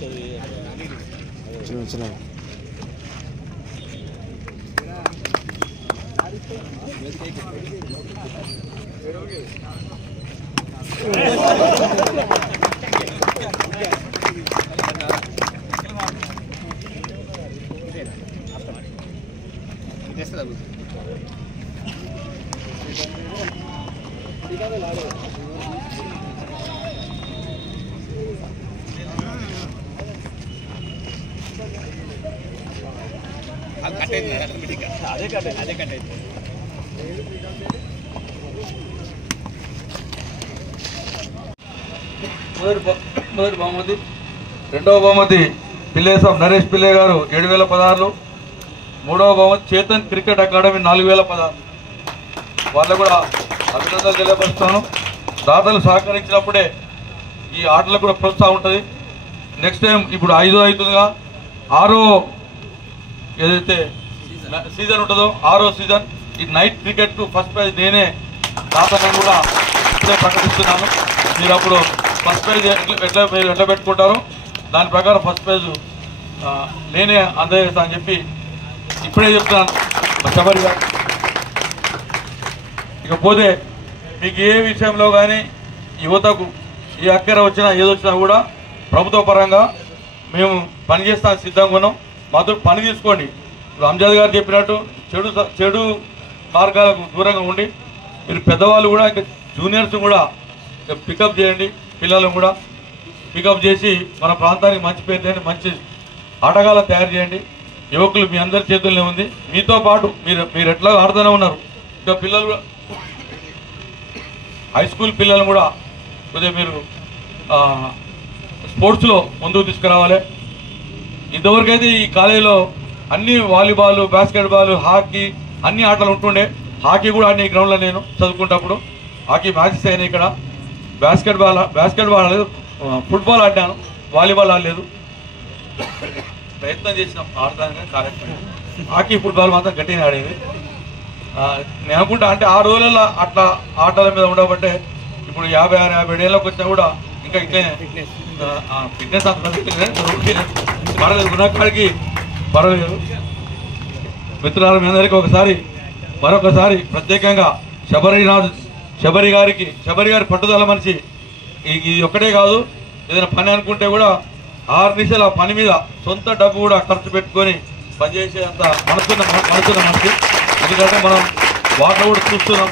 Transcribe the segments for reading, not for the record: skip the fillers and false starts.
మొదటి బహుమతి, రెండవ బహుమతి పిల్లేసం నరేష్ పిల్లే గారు 7,016, మూడవ బహుమతి చేతన్ క్రికెట్ అకాడమీ 4,016. వాళ్ళు కూడా అభినందనలు తెలియపరుస్తాను. దాతలు సహకరించినప్పుడే ఈ ఆటలకు కూడా ప్రోత్సాహం ఉంటుంది. నెక్స్ట్ టైం ఇప్పుడు 5వ అవుతుందిగా, 6వ ఏదైతే సీజన్ ఉంటుందో 6వ సీజన్ ఈ నైట్ క్రికెట్ ఫస్ట్ ప్రైజ్ నేనే దాతలను కూడా ఇప్పుడే ప్రకటిస్తున్నాను. మీరు అప్పుడు ఫస్ట్ ప్రైజ్ ఎట్లా పెట్టుకుంటారో దాని ప్రకారం ఫస్ట్ ప్రైజ్ నేనే అందజేస్తా అని చెప్పి ఇప్పుడే చెప్తున్నాను శబరి గారు. ఇకపోతే మీకు ఏ విషయంలో కానీ యువతకు ఏ అక్కర వచ్చినా ఏదొచ్చినా కూడా ప్రభుత్వ పరంగా మేము పనిచేస్తాం సిద్ధంగా ఉన్నాం. మాతో పని తీసుకోండి. ఇప్పుడు అంజద్ గారు చెప్పినట్టు చెడు మార్గాలకు దూరంగా ఉండి మీరు పెద్దవాళ్ళు కూడా ఇంకా జూనియర్స్ కూడా పికప్ చేయండి. పిల్లలను కూడా పికప్ చేసి మన ప్రాంతానికి మంచి పేరు చేయండి, మంచి ఆటగాళ్ళను తయారు చేయండి. యువకులు మీ అందరి చేతుల్లోనే ఉంది. మీతో పాటు మీరు ఎట్లా ఆడుతూనే ఉన్నారు. ఇంకా పిల్లలు హై స్కూల్ పిల్లలు కూడా కొద్దిగా మీరు స్పోర్ట్స్లో ముందుకు తీసుకురావాలి. ఇంతవరకైతే ఈ కాలేజీలో అన్ని వాలీబాల్, బాస్కెట్బాల్, హాకీ అన్ని ఆటలు ఉంటుండే. హాకీ కూడా ఆడిన ఈ గ్రౌండ్లో నేను చదువుకుంటప్పుడు హాకీ మ్యాచెస్ అయినాయి. ఇక్కడ బాస్కెట్బాల్ ఆడలేదు, ఫుట్బాల్ ఆడినాను, వాలీబాల్ ఆడలేదు. ప్రయత్నం చేసినాం ఆడటానికి కార్యక్రమం. హాకీ ఫుట్బాల్ మాత్రం గట్టిగా ఆడేది. నేను అనుకుంటా అంటే ఆ రోజులలో అట్లా ఆటల మీద ఉండబట్టే ఇప్పుడు 56-57 ఏళ్ళకి వచ్చినా కూడా ఇంకా ఇట్లనే ఫిట్నెస్ అంత పర్వాలేదు, గుణకాడికి పర్వాలేదు. మిత్రులారా, మీ అందరికీ మరొకసారి ప్రత్యేకంగా శబరి గారి పట్టుదల మనిషి. ఇది ఒక్కటే కాదు, ఏదైనా పని అనుకుంటే కూడా 6 నిమిషాలు ఆ పని మీద సొంత డబ్బు కూడా ఖర్చు పెట్టుకొని పనిచేసే అంత మనసున్న మనిషి. ఎందుకంటే మనం వాటర్ కూడా చూస్తున్నాం.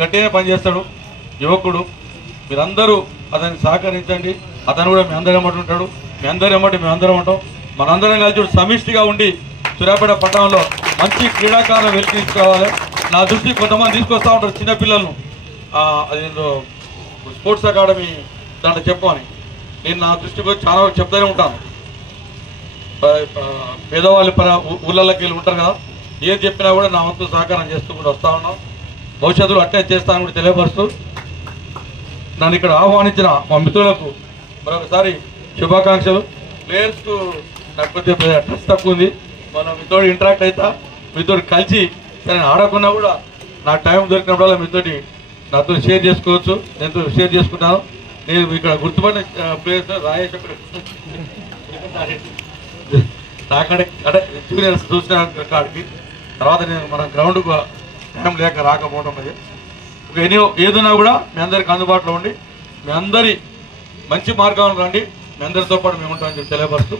గట్టిగా పనిచేస్తాడు యువకుడు. మీరందరూ అతన్ని సహకరించండి. అతను కూడా మీ అందరి ఎమ్మటి ఉంటాడు, మీ అందరి ఎమ్మటి మేమందరం ఉంటాం. మనందరం కలిసి సమిష్టిగా ఉండి సూర్యాపేట పట్టణంలో మంచి క్రీడాకారులు వెలికించుకోవాలి. నా దృష్టికి కొంతమంది తీసుకొస్తూ ఉంటారు చిన్నపిల్లలను, అదేందో స్పోర్ట్స్ అకాడమీ దాంట్లో చెప్పమని. నేను నా దృష్టికి చాలా చెప్తూనే ఉంటాను. పేదవాళ్ళ ఊళ్ళకి వెళ్ళి ఉంటారు కదా, ఏం చెప్పినా కూడా నా వంతు సహకారం చేస్తూ కూడా వస్తూ ఉన్నాం. భవిష్యత్తులో అట్టే చేస్తానని కూడా తెలియపరుస్తూ నన్ను ఇక్కడ ఆహ్వానించిన మా మిత్రులకు మరొకసారి శుభాకాంక్షలు. ప్లేయర్స్కు నాకు కొద్దిగా ట్రస్ట్ తక్కువ ఉంది. మనం మీతో ఇంటరాక్ట్ అవుతా, మీతో కలిసి కానీ ఆడకున్నా కూడా నాకు టైం దొరికినప్పుడల్లా మీతోటి నాతో షేర్ చేసుకోవచ్చు. నేను షేర్ చేసుకుంటాను. నేను ఇక్కడ గుర్తుపడిన ప్లేయర్స్ రాయేష్ నాకంటే అంటే జూనియర్స్ చూసిన కాడికి తర్వాత నేను మన గ్రౌండ్కు టైం లేక రాకపోవడం అది ఏదైనా కూడా మీ అందరికి అందుబాటులో ఉండి మీ అందరి మంచి మార్గాలను రండి. మీ అందరితో పాటు మేము ఉంటామని తెలియపరుస్తూ